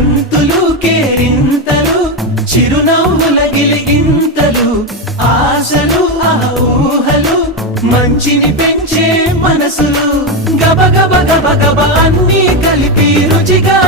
గంతులు కేరింతలు చిరునవ్వుల గిలిగింతలు ఆశలు ఆ ఊహలు మంచిని పెంచే మనసులు గబ గబ గబ గబ అన్నీ కలిపి రుచిగా